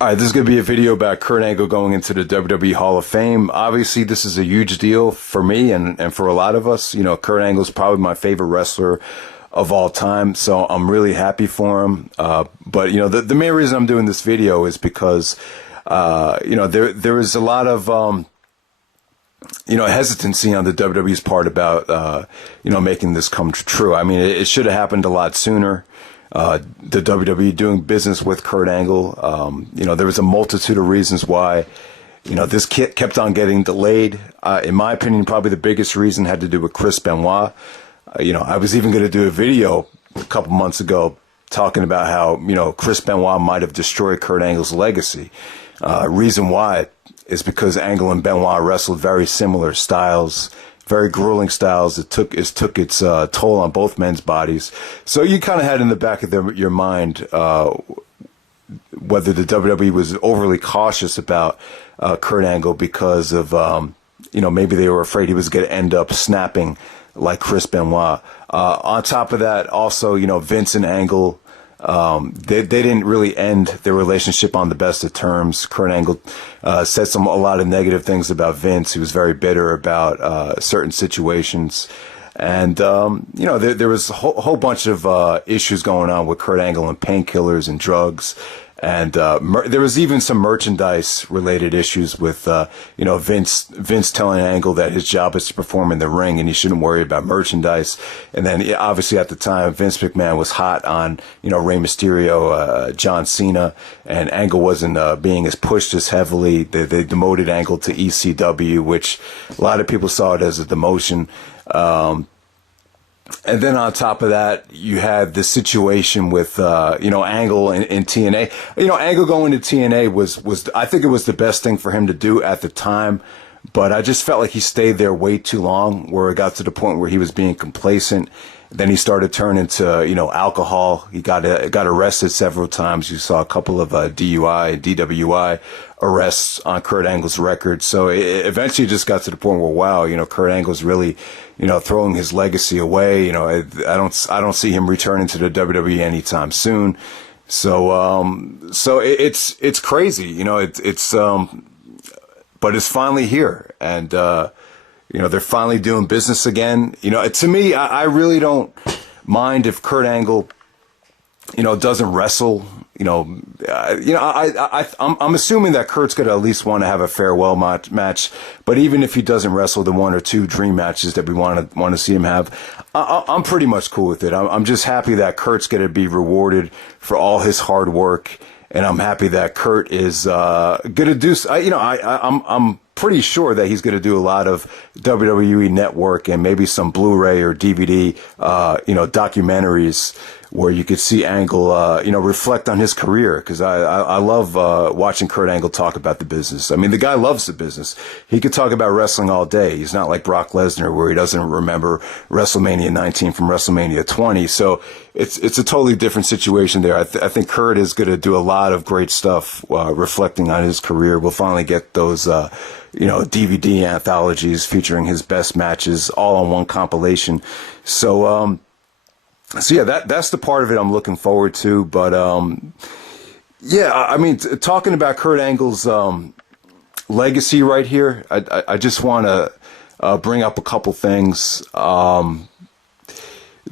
All right, this is going to be a video about Kurt Angle going into the WWE Hall of Fame. Obviously, this is a huge deal for me and for a lot of us. You know, Kurt Angle is probably my favorite wrestler of all time, so I'm really happy for him. But, you know, the main reason I'm doing this video is because, you know, there is a lot of, you know, hesitancy on the WWE's part about, you know, making this come true. I mean, it should have happened a lot sooner. The WWE doing business with Kurt Angle. You know, there was a multitude of reasons why, you know, this kept on getting delayed. In my opinion, probably the biggest reason had to do with Chris Benoit. You know, I was even going to do a video a couple months ago talking about how, you know, Chris Benoit might have destroyed Kurt Angle's legacy. Reason why is because Angle and Benoit wrestled very similar styles, very grueling styles. It took its toll on both men's bodies. So you kind of had in the back of your mind whether the WWE was overly cautious about Kurt Angle because of, you know, maybe they were afraid he was going to end up snapping like Chris Benoit. On top of that, also, you know, Vince and Angle, they didn't really end their relationship on the best of terms. Kurt Angle said a lot of negative things about Vince. He was very bitter about certain situations. And, you know, there was a whole bunch of issues going on with Kurt Angle and painkillers and drugs. And there was even some merchandise-related issues with, you know, Vince telling Angle that his job is to perform in the ring and he shouldn't worry about merchandise. And then, obviously, at the time, Vince McMahon was hot on, you know, Rey Mysterio, John Cena, and Angle wasn't being as pushed as heavily. They demoted Angle to ECW, which a lot of people saw it as a demotion. And then on top of that, you had the situation with, you know, Angle in TNA. You know, Angle going to TNA was I think it was the best thing for him to do at the time. But I just felt like he stayed there way too long, where it got to the point where he was being complacent. Then he started turning to, you know, alcohol. He got arrested several times. You saw a couple of DUI and DWI arrests on Kurt Angle's record. So it eventually just got to the point where, wow, you know, Kurt Angle's really, you know, throwing his legacy away. You know, I don't see him returning to the WWE anytime soon. So it's crazy. You know, but it's finally here, and you know, they're finally doing business again. You know, to me, I really don't mind if Kurt Angle, you know, doesn't wrestle. You know, I'm assuming that Kurt's going to at least want to have a farewell match. But even if he doesn't wrestle the one or two dream matches that we want to see him have, I'm pretty much cool with it. I'm just happy that Kurt's going to be rewarded for all his hard work. And I'm happy that Kurt is going to do. You know, I'm pretty sure that he's going to do a lot of WWE Network and maybe some Blu-ray or DVD, you know, documentaries where you could see Angle, you know, reflect on his career. Because I love watching Kurt Angle talk about the business. I mean, the guy loves the business. He could talk about wrestling all day. He's not like Brock Lesnar, where he doesn't remember WrestleMania 19 from WrestleMania 20. So it's a totally different situation there. I think Kurt is going to do a lot of great stuff reflecting on his career. We'll finally get those, you know, DVD anthologies featuring his best matches all on one compilation. So yeah, that's the part of it I'm looking forward to. But yeah, I mean, talking about Kurt Angle's legacy right here, I just want to bring up a couple things.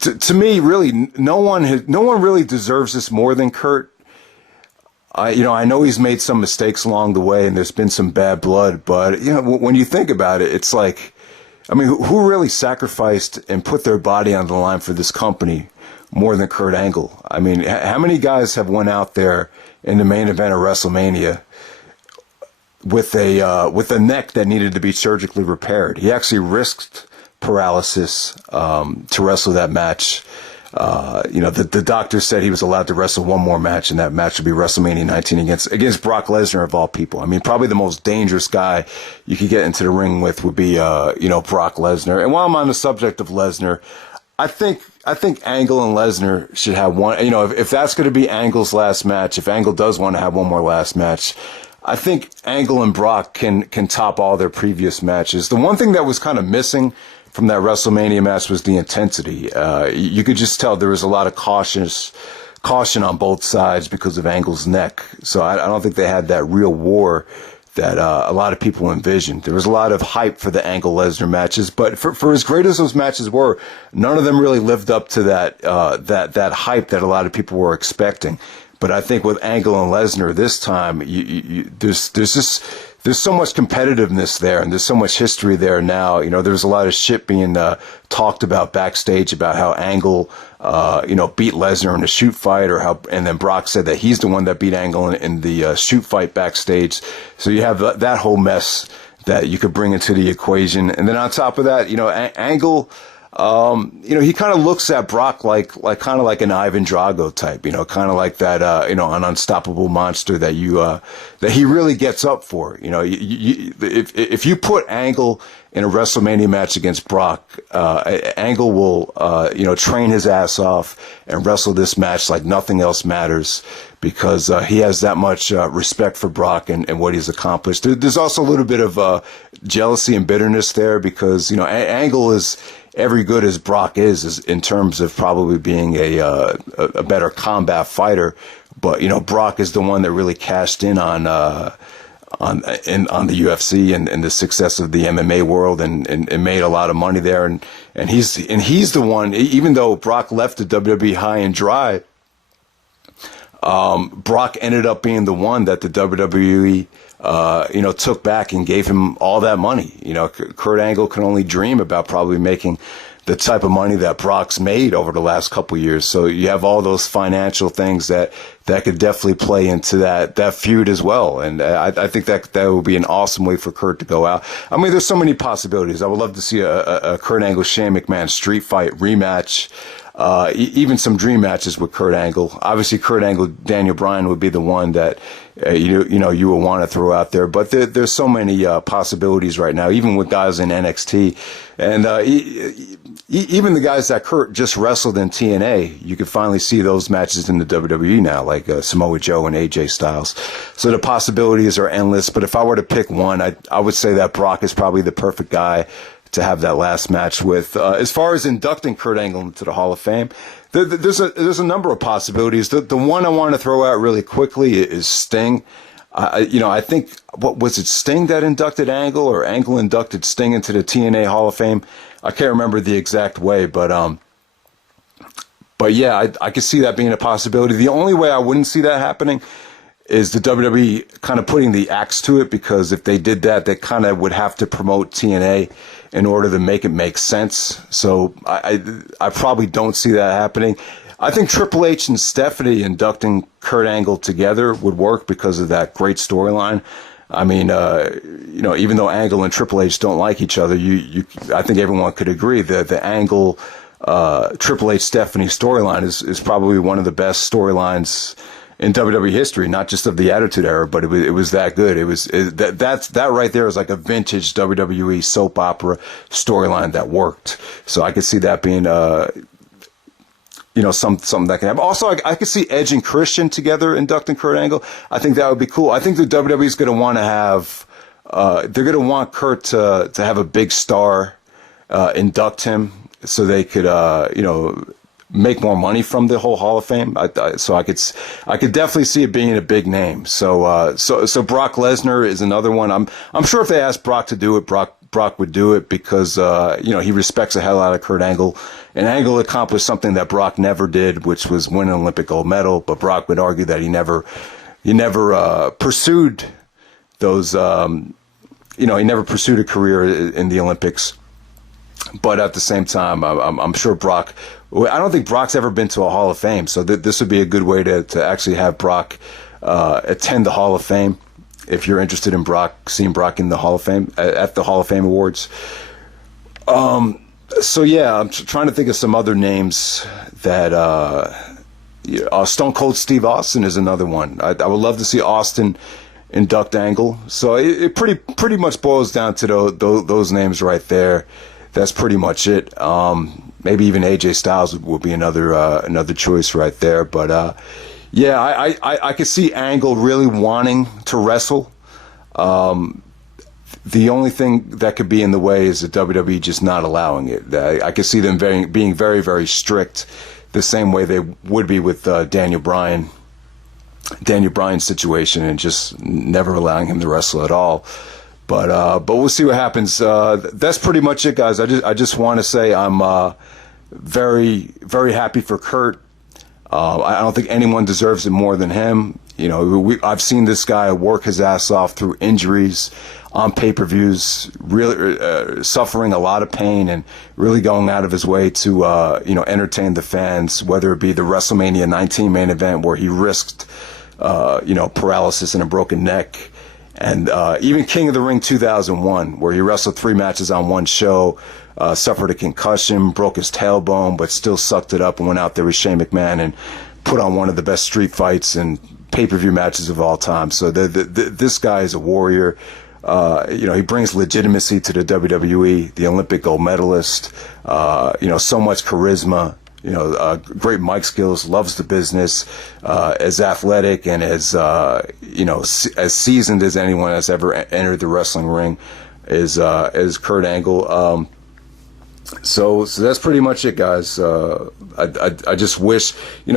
To me, really, no one really deserves this more than Kurt. You know, I know he's made some mistakes along the way, and there's been some bad blood. But you know, when you think about it, it's like, I mean, who really sacrificed and put their body on the line for this company more than Kurt Angle? I mean, how many guys have went out there in the main event of WrestleMania with a neck that needed to be surgically repaired? He actually risked paralysis to wrestle that match. You know, the doctor said he was allowed to wrestle one more match, and that match would be WrestleMania 19 against Brock Lesnar of all people. I mean, probably the most dangerous guy you could get into the ring with would be, you know, Brock Lesnar. And while I'm on the subject of Lesnar, I think Angle and Lesnar should have one. You know, if that's going to be Angle's last match, if Angle does want to have one more last match, I think Angle and Brock can top all their previous matches. The one thing that was kind of missing from that WrestleMania match was the intensity. You could just tell there was a lot of cautious caution on both sides because of Angle's neck. So I don't think they had that real war that a lot of people envisioned. There was a lot of hype for the Angle-Lesnar matches, but for as great as those matches were, none of them really lived up to that hype that a lot of people were expecting. But I think with Angle and Lesnar this time, there's so much competitiveness there, and there's so much history there now. You know, there's a lot of shit being talked about backstage about how Angle, beat Lesnar in a shoot fight, and then Brock said that he's the one that beat Angle in the shoot fight backstage. So you have that whole mess that you could bring into the equation, and then on top of that, Angle. He kind of looks at Brock like kind of like an Ivan Drago type, kind of like that, an unstoppable monster that that he really gets up for. If you put Angle in a WrestleMania match against Brock, Angle will, train his ass off and wrestle this match like nothing else matters because he has that much respect for Brock and what he's accomplished. There's also a little bit of jealousy and bitterness there because, Angle is every good as Brock is in terms of probably being a better combat fighter, but Brock is the one that really cashed in on the UFC and the success of the MMA world and made a lot of money there, and he's the one. Even though Brock left the WWE high and dry, Brock ended up being the one that the WWE took back and gave him all that money. Kurt Angle can only dream about probably making the type of money that Brock's made over the last couple of years. So you have all those financial things that could definitely play into that feud as well. And I think that would be an awesome way for Kurt to go out. I mean, there's so many possibilities. I would love to see a Kurt Angle Shane McMahon street fight rematch. Even some dream matches with Kurt Angle. Obviously, Kurt Angle, Daniel Bryan would be the one that you would want to throw out there. But there's so many possibilities right now, even with guys in NXT, and even the guys that Kurt just wrestled in TNA. You could finally see those matches in the WWE now, like Samoa Joe and AJ Styles. So the possibilities are endless. But if I were to pick one, I would say that Brock is probably the perfect guy to have that last match with. As far as inducting Kurt Angle into the Hall of Fame, there's a number of possibilities. The one I want to throw out really quickly is Sting. I think, what was it, Sting that inducted Angle, or Angle inducted Sting into the TNA Hall of Fame? I can't remember the exact way, but yeah, I could see that being a possibility. The only way I wouldn't see that happening is the WWE kind of putting the axe to it, because if they did that, they kind of would have to promote TNA in order to make it make sense. So I probably don't see that happening. I think Triple H and Stephanie inducting Kurt Angle together would work because of that great storyline. I mean, even though Angle and Triple H don't like each other, I think everyone could agree that the Angle Triple H Stephanie storyline is probably one of the best storylines in WWE history, not just of the Attitude Era, but it was that good. That right there is like a vintage WWE soap opera storyline that worked. So I could see that being something that can happen. Also, I could see Edge and Christian together inducting Kurt Angle. I think that would be cool. I think the WWE is going to want to have, they're going to want Kurt to have a big star induct him so they could, make more money from the whole Hall of Fame. So I could definitely see it being a big name. So Brock Lesnar is another one. I'm sure if they asked Brock to do it, Brock would do it because, he respects the hell out of Kurt Angle. And Angle accomplished something that Brock never did, which was win an Olympic gold medal. But Brock would argue that he never pursued those, he never pursued a career in the Olympics. But at the same time, I'm sure Brock, I don't think Brock's ever been to a Hall of Fame. So this would be a good way to actually have Brock attend the Hall of Fame. If you're interested in seeing Brock in the Hall of Fame, at the Hall of Fame Awards. So yeah, I'm trying to think of some other names that, Stone Cold Steve Austin is another one. I would love to see Austin induct Angle. So it pretty much boils down to those names right there. That's pretty much it. Maybe even AJ Styles would be another choice right there. But yeah, I could see Angle really wanting to wrestle. The only thing that could be in the way is the WWE just not allowing it. I could see them being very, very strict the same way they would be with Daniel Bryan's situation, and just never allowing him to wrestle at all. But we'll see what happens. That's pretty much it, guys. I just want to say I'm very, very happy for Kurt. I don't think anyone deserves it more than him. You know, I've seen this guy work his ass off through injuries, on pay-per-views, really suffering a lot of pain, and really going out of his way to entertain the fans. Whether it be the WrestleMania 19 main event where he risked paralysis and a broken neck, and even King of the Ring 2001 where he wrestled 3 matches on one show. Suffered a concussion, broke his tailbone, but still sucked it up and went out there with Shane McMahon and put on one of the best street fights and pay-per-view matches of all time. So this guy is a warrior. He brings legitimacy to the WWE, the Olympic gold medalist, so much charisma, great mic skills, loves the business, as athletic and as seasoned as anyone has ever entered the wrestling ring is Kurt Angle. So that's pretty much it, guys. I just wish, I don't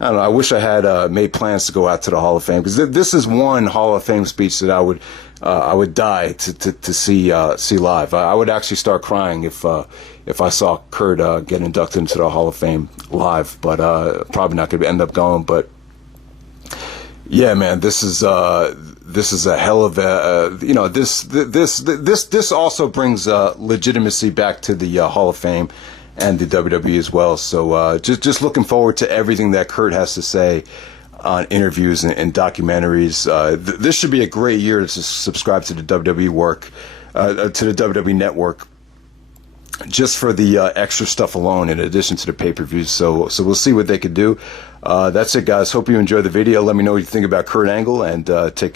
know. I wish I had made plans to go out to the Hall of Fame, because this is one Hall of Fame speech that I would die to see live. I would actually start crying if I saw Kurt get inducted into the Hall of Fame live, but probably not going to end up going. But yeah, man, this is a hell of a this also brings legitimacy back to the Hall of Fame and the WWE as well. So just looking forward to everything that Kurt has to say on interviews and documentaries. This should be a great year to subscribe to the WWE to the WWE Network, just for the extra stuff alone, in addition to the pay-per-views. So we'll see what they could do. That's it, guys. Hope you enjoyed the video. Let me know what you think about Kurt Angle, and take care.